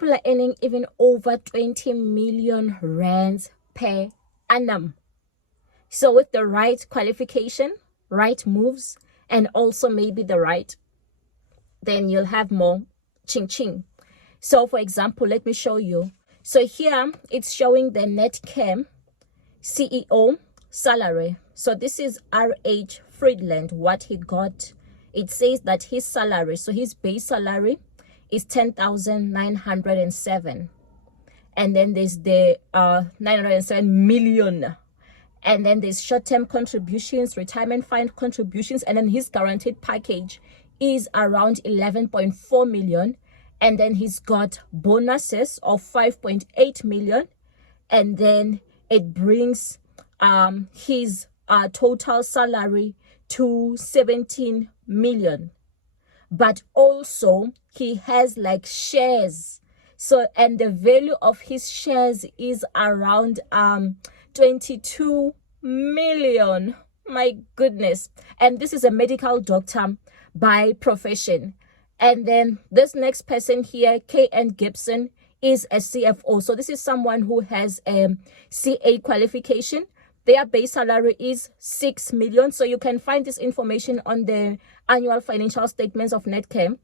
people are earning even over 20 million rands per annum. So with the right qualification, right moves, and also maybe the right, then you'll have more ching ching. So for example, let me show you. So here it's showing the Netcare CEO salary. So this is RH Friedland, what he got. It says that his salary, so his base salary is 10,907. And then there's the 907 million. And then there's short-term contributions, retirement fund contributions, and then his guaranteed package is around 11.4 million. And then he's got bonuses of 5.8 million. And then it brings his total salary to 17 million. But also he has like shares. So, and the value of his shares is around 22 million. My goodness. And this is a medical doctor by profession. And then this next person here, K.N. Gibson, is a CFO. So this is someone who has a CA qualification. Their base salary is 6 million. So you can find this information on the annual financial statements of Netcare.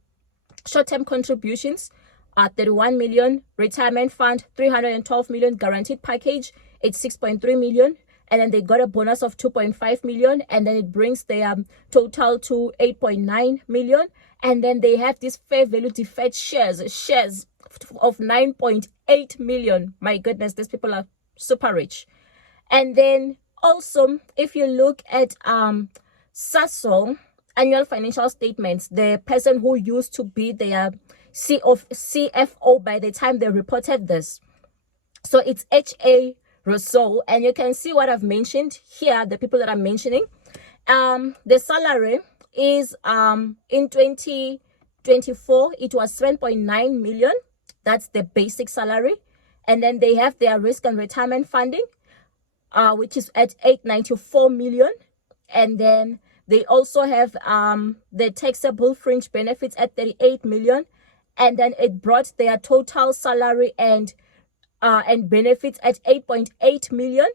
Short-term contributions are 31 million. Retirement fund, 312 million. Guaranteed package, it's 6.3 million. And then they got a bonus of 2.5 million. And then it brings their total to 8.9 million. And then they have this fair value deferred shares of 9.8 million. My goodness, these people are super rich. And then also, if you look at SASO annual financial statements, the person who used to be their CFO by the time they reported this. So it's H.A. Rousseau, and you can see what I've mentioned here, the people that I'm mentioning. The salary is in 2024, it was 7.9 million. That's the basic salary. And then they have their risk and retirement funding, which is at 894 million. And then they also have the taxable fringe benefits at 38 million. And then it brought their total salary and benefits at 8.8 million.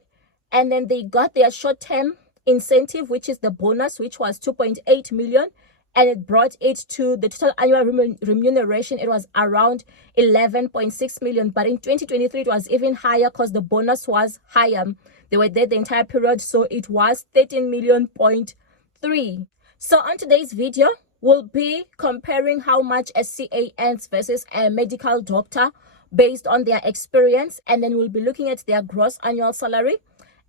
And then they got their short-term incentive, which is the bonus, which was 2.8 million. And it brought it to the total annual remuneration. It was around 11.6 million. But in 2023, it was even higher because the bonus was higher. They were there the entire period. So it was 13 million.3. So on today's video, we'll be comparing how much a CA earns versus a medical doctor based on their experience. And then we'll be looking at their gross annual salary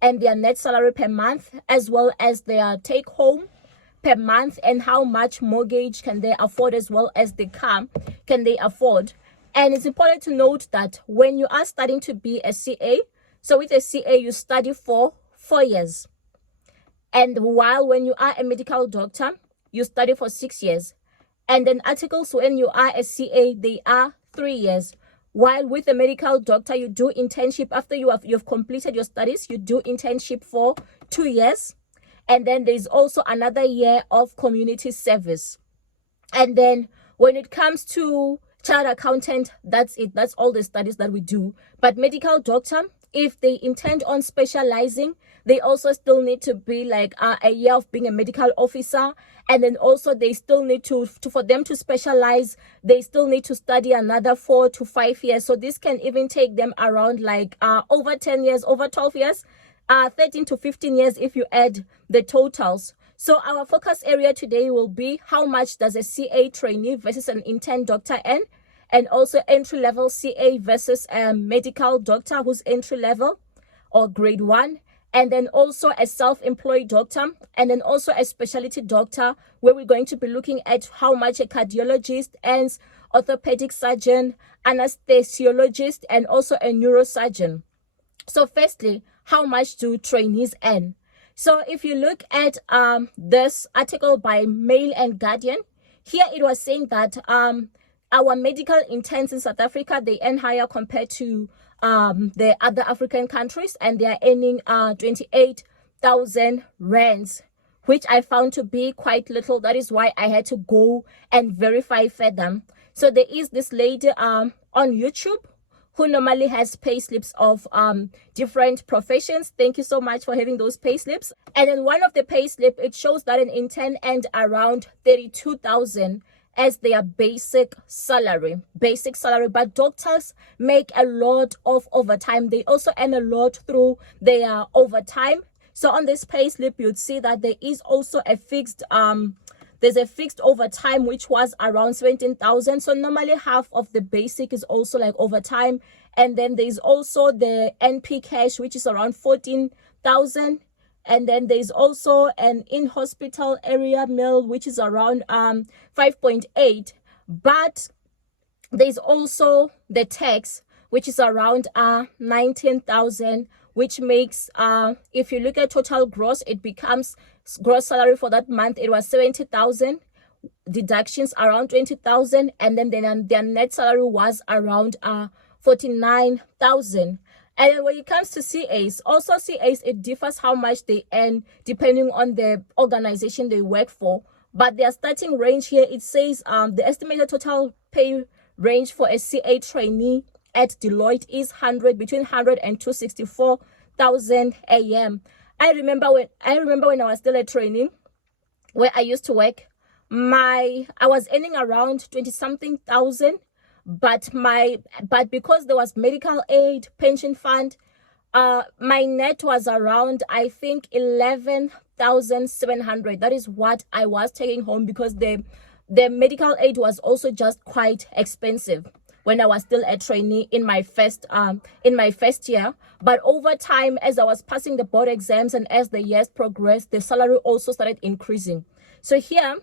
and their net salary per month, as well as their take home per month and how much mortgage can they afford, as well as the car can they afford. And it's important to note that when you are studying to be a CA, so with a CA you study for 4 years, and while when you are a medical doctor you study for 6 years. And then articles, when you are a CA, they are 3 years. While with a medical doctor, you do internship after you've completed your studies. You do internship for 2 years. And then there's also another year of community service. And then when it comes to chartered accountant, that's it. That's all the studies that we do. But medical doctor, if they intend on specializing, they also still need to be like a year of being a medical officer. And then also they still need to for them to specialize, they still need to study another 4 to 5 years. So this can even take them around like over 10 years, over 12 years, 13 to 15 years if you add the totals. So our focus area today will be how much does a CA trainee versus an intern doctor earn, and also entry-level CA versus a medical doctor who's entry-level or grade 1, and then also a self-employed doctor, and then also a specialty doctor, where we're going to be looking at how much a cardiologist earns, orthopedic surgeon, anesthesiologist, and also a neurosurgeon. So firstly, how much do trainees earn? So if you look at this article by Mail and Guardian, here it was saying that our medical interns in South Africa, they earn higher compared to the other African countries, and they are earning 28,000 rands, which I found to be quite little. That is why I had to go and verify further. So there is this lady on YouTube who normally has pay slips of different professions. Thank you so much for having those pay slips. And then one of the pay slip, it shows that an intern earned around 32,000 as their basic salary. But doctors make a lot of overtime. They also earn a lot through their overtime. So on this pay slip, you'd see that there is also a fixed there's a fixed overtime, which was around 17,000. So normally half of the basic is also like overtime. And then there's also the NP cash, which is around 14,000. And then there's also an in-hospital area meal, which is around 5.8. But there's also the tax, which is around 19,000, which makes, if you look at total gross, it becomes gross salary for that month. It was 70,000, deductions around 20,000, and then their net salary was around 49,000. And then when it comes to CAs, also CAs, it differs how much they earn depending on the organization they work for. But their starting range here, it says the estimated total pay range for a CA trainee at Deloitte is between 100 and 264,000 AM. I remember when I was still a trainee, where I used to work, I was earning around 20-something thousand, but because there was medical aid, pension fund, my net was around, I think, 11,700. That is what I was taking home, because the medical aid was also just quite expensive when I was still a trainee in my first year. But over time, as I was passing the board exams and as the years progressed, the salary also started increasing. So here,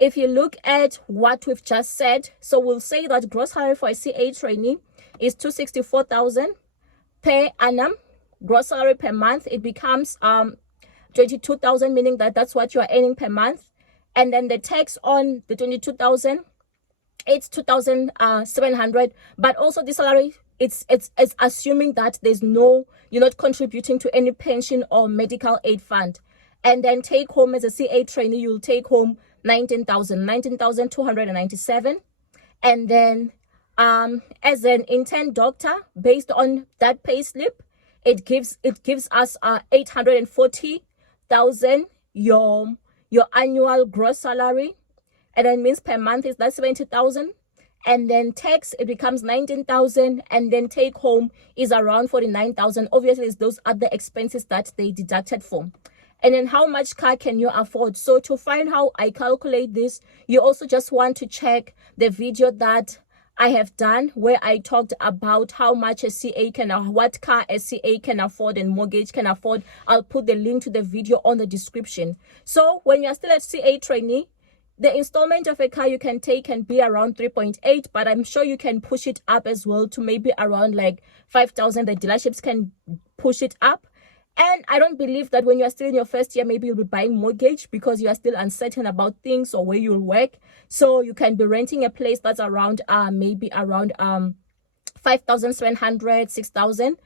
if you look at what we've just said, so we'll say that gross salary for a CA trainee is 264,000 per annum. Gross salary per month, it becomes 22,000, meaning that that's what you are earning per month. And then the tax on the 22,000, it's 2,700. But also the salary, it's assuming that you're not contributing to any pension or medical aid fund. And then take home as a CA trainee, you'll take home 19,297. And then as an intern doctor, based on that pay slip, it gives us 840,000 your annual gross salary. And then means per month is that 70,000. And then tax, it becomes 19,000. And then take home is around 49,000. Obviously, it's those other expenses that they deducted from. And then how much car can you afford? So to find how I calculate this, you also just want to check the video that I have done where I talked about how much a CA what car a CA can afford and mortgage can afford. I'll put the link to the video on the description. So when you're still a CA trainee, the installment of a car you can take can be around 3.8, but I'm sure you can push it up as well to maybe around like 5,000. The dealerships can push it up. And I don't believe that when you are still in your first year, maybe you'll be buying mortgage because you are still uncertain about things or where you'll work. So you can be renting a place that's around maybe around 5,700, 6,000.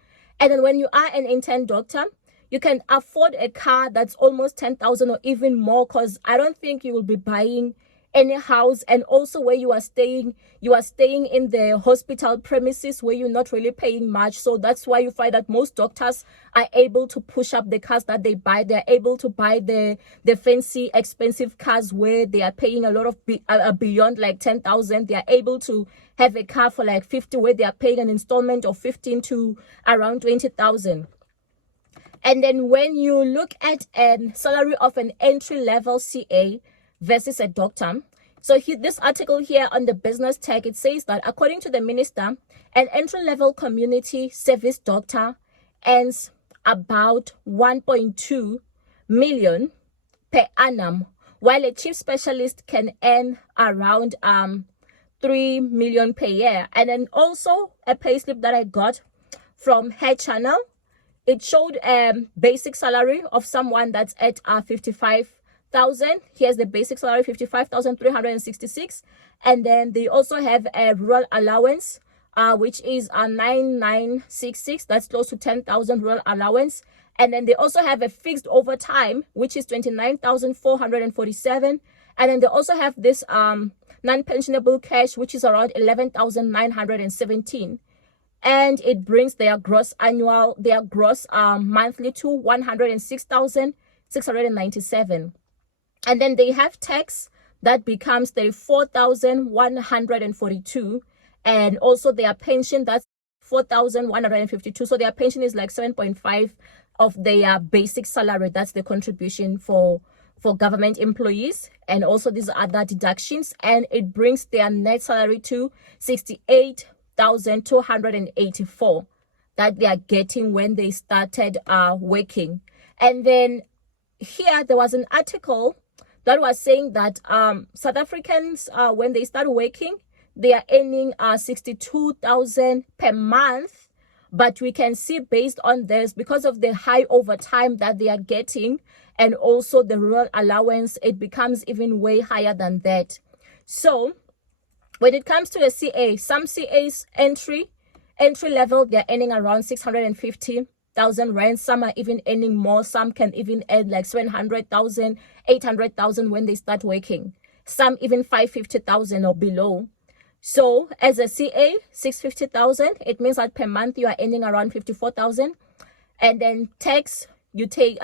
And then when you are an intern doctor, you can afford a car that's almost 10,000 or even more, because I don't think you will be buying any house. And also where you are staying in the hospital premises where you're not really paying much. So that's why you find that most doctors are able to push up the cars that they buy. They're able to buy the fancy expensive cars where they are paying a lot of beyond like 10,000. They are able to have a car for like 50 where they are paying an installment of 15 to around 20,000. And then when you look at a salary of an entry-level CA versus a doctor, so this article here on the business tech, it says that according to the minister, an entry-level community service doctor earns about 1.2 million per annum, while a chief specialist can earn around 3 million per year. And then also a payslip that I got from her channel, it showed a basic salary of someone that's at 55,000. Here's the basic salary, 55,366. And then they also have a rural allowance, which is 9,966. That's close to 10,000 rural allowance. And then they also have a fixed overtime, which is 29,447. And then they also have this non-pensionable cash, which is around 11,917. And it brings their gross monthly to 106,697. And then they have tax that becomes 34,142, and also their pension, that's 4,152. So their pension is like 7.5 of their basic salary. That's the contribution for government employees, and also these other deductions, and it brings their net salary to 68,284 that they are getting when they started working. And then here there was an article that was saying that South Africans, when they start working, they are earning 62,000 per month. But we can see, based on this, because of the high overtime that they are getting and also the rural allowance, it becomes even way higher than that. So when it comes to a CA, some CAs entry level, they're earning around 650,000 rand. Some are even earning more. Some can even earn like 700,000, 800,000 when they start working. Some even 550,000 or below. So as a CA, 650,000, it means that per month you are earning around 54,000. And then tax, you take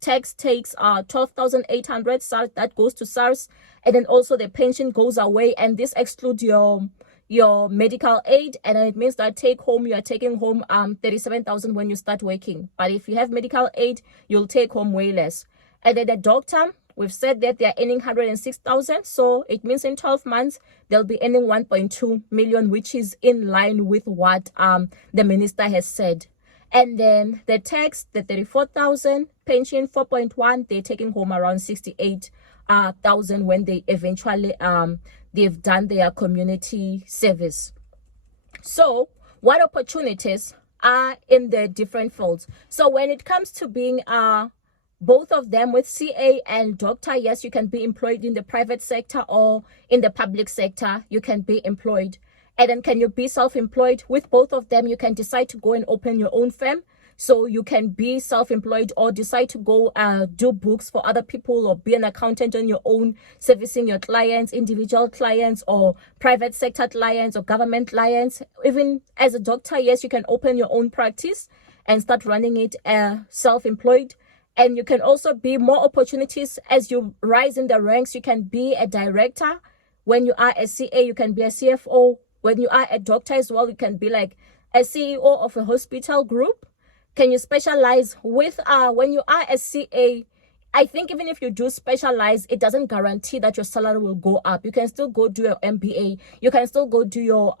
tax takes 12,800. SARS, that goes to SARS, and then also the pension goes away, and this excludes your medical aid, and it means that take home, you are taking home 37,000 when you start working. But if you have medical aid, you'll take home way less. And then the doctor, we've said that they're earning 106,000. So it means in 12 months, they'll be earning 1.2 million, which is in line with what the minister has said. And then the tax, the 34,000, pension 4.1, they're taking home around 68,000 when they eventually they've done their community service. So what opportunities are in the different fields? So when it comes to being both of them, with CA and doctor, yes, you can be employed in the private sector or in the public sector. You can be employed. And then can you be self-employed? With both of them, you can decide to go and open your own firm. So you can be self-employed or decide to go do books for other people, or be an accountant on your own, servicing your clients, individual clients or private sector clients or government clients. Even as a doctor, yes, you can open your own practice and start running it self-employed. And you can also be more opportunities as you rise in the ranks. You can be a director. When you are a CA, you can be a CFO. When you are a doctor as well, you can be like a CEO of a hospital group. Can you specialize with, when you are a CA, I think even if you do specialize, it doesn't guarantee that your salary will go up. You can still go do your MBA. You can still go do your,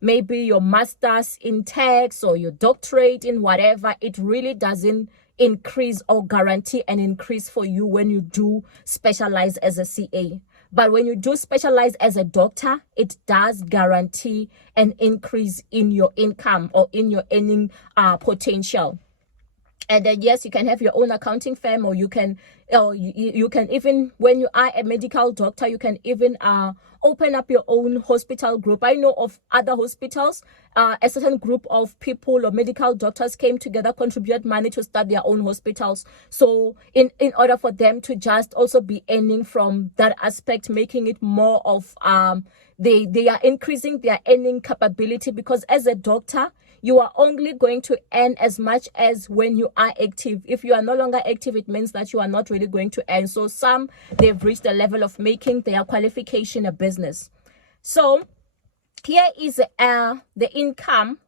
maybe your master's in tax or your doctorate in whatever. It really doesn't increase or guarantee an increase for you when you do specialize as a CA. But when you do specialize as a doctor, it does guarantee an increase in your income or in your earning potential. And then yes, you can have your own accounting firm, or you can even, when you are a medical doctor, you can even open up your own hospital group. I know of other hospitals, a certain group of people or medical doctors came together, contribute money to start their own hospitals. So in order for them to just also be earning from that aspect, making it more of they are increasing their earning capability, because as a doctor, you are only going to earn as much as when you are active. If you are no longer active, it means that you are not really going to earn. So some, they've reached the level of making their qualification a business. So here is the income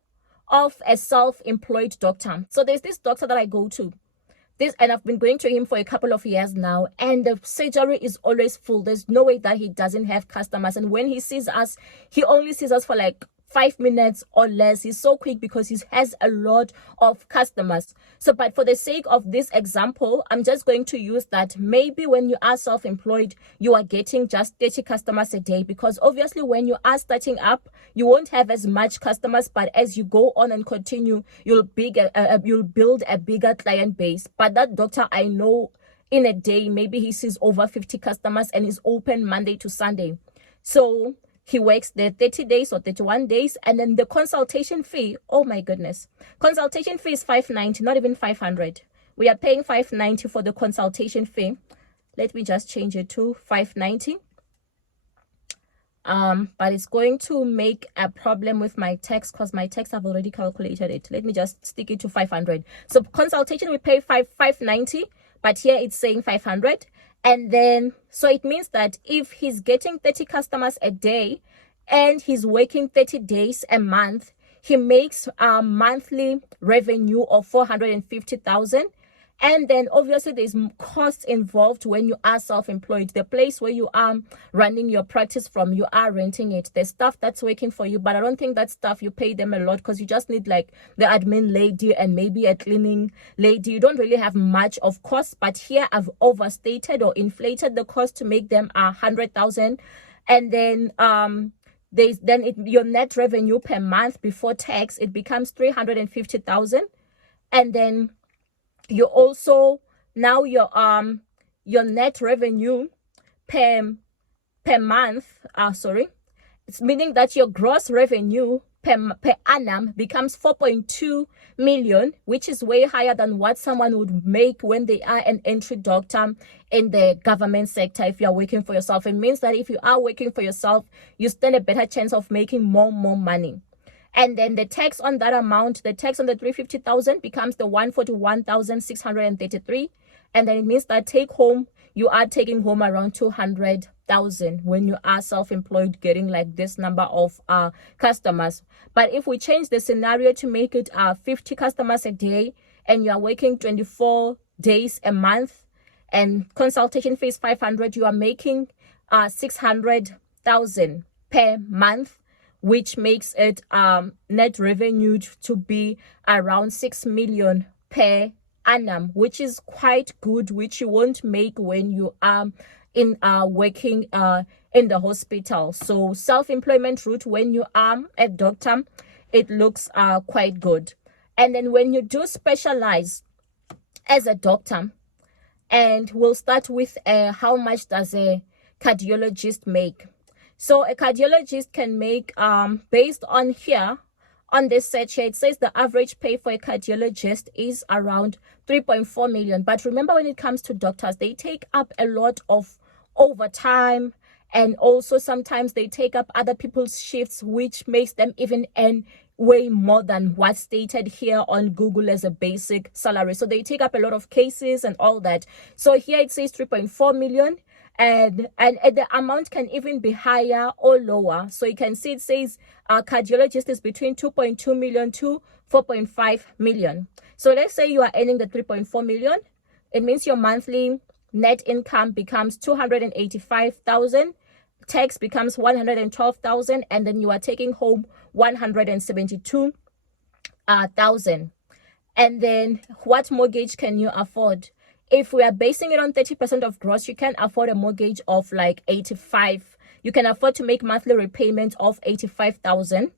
of a self-employed doctor. So there's this doctor that I go to. And I've been going to him for a couple of years now, and the surgery is always full. There's no way that he doesn't have customers. And when he sees us, he only sees us for like 5 minutes or less. He's so quick because he has a lot of customers. So, but for the sake of this example, I'm just going to use that maybe when you are self-employed, you are getting just 30 customers a day, because obviously when you are starting up, you won't have as much customers, but as you go on and continue, you'll build a bigger client base. But that doctor, I know in a day, maybe he sees over 50 customers and is open Monday to Sunday. So he works there 30 days or 31 days. And then the consultation fee, oh my goodness. Consultation fee is 590, not even 500. We are paying 590 for the consultation fee. Let me just change it to 590. but it's going to make a problem with my tax because my tax I've already calculated it. Let me just stick it to 500. So consultation we pay 590, but here it's saying 500. And then so it means that if he's getting 30 customers a day and he's working 30 days a month, he makes a monthly revenue of 450,000. And then obviously there's costs involved when you are self-employed. The place where you are running your practice from, you are renting it. There's staff that's working for you, but I don't think that staff you pay them a lot because you just need like the admin lady and maybe a cleaning lady. You don't really have much of cost, but here I've overstated or inflated the cost to make them 100,000. And then your net revenue per month before tax, it becomes 350,000. And then you also now your net revenue per month, it's meaning that your gross revenue per annum becomes 4.2 million, which is way higher than what someone would make when they are an entry doctor in the government sector. If you are working for yourself, it means that if you are working for yourself, you stand a better chance of making more money. And then the tax on that amount, the tax on the 350,000 becomes the 141,633. And then it means that you are taking home around 200,000 when you are self-employed, getting like this number of customers. But if we change the scenario to make it 50 customers a day and you are working 24 days a month and consultation fee is 500, you are making 600,000 per month, which makes it net revenue to be around 6 million per annum, which is quite good, which you won't make when you are working in the hospital. So self-employment route, when you are a doctor, it looks quite good. And then when you do specialize as a doctor, and we'll start with how much does a cardiologist make. So a cardiologist can make, based on here, on this search here, it says the average pay for a cardiologist is around 3.4 million. But remember, when it comes to doctors, they take up a lot of overtime, and also sometimes they take up other people's shifts, which makes them even earn way more than what's stated here on Google as a basic salary. So they take up a lot of cases and all that. So here it says 3.4 million. And the amount can even be higher or lower. So you can see it says cardiologist is between 2.2 million to 4.5 million. So let's say you are earning the 3.4 million. It means your monthly net income becomes 285,000. Tax becomes 112,000, and then you are taking home 172,000. And then what mortgage can you afford? If we are basing it on 30% of gross, you can afford a mortgage of like 85. You can afford to make monthly repayment of 85,000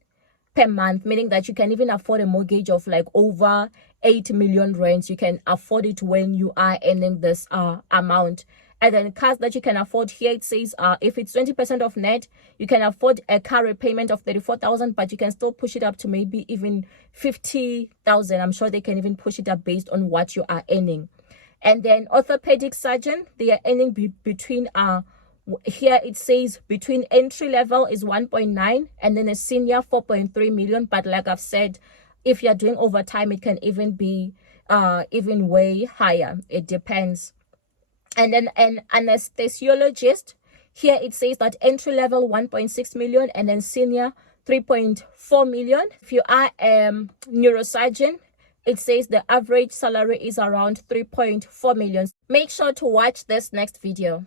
per month, meaning that you can even afford a mortgage of like over 8 million rands. You can afford it when you are earning this amount. And then cars that you can afford, here it says if it's 20% of net, you can afford a car repayment of 34,000, but you can still push it up to maybe even 50,000. I'm sure they can even push it up based on what you are earning. And then orthopedic surgeon, they are earning between here it says between entry level is 1.9 and then a senior 4.3 million. But like I've said, if you're doing overtime, it can even be even way higher. It depends. And then an anesthesiologist, here it says that entry level 1.6 million and then senior 3.4 million. If you are a neurosurgeon, it says the average salary is around 3.4 million. Make sure to watch this next video.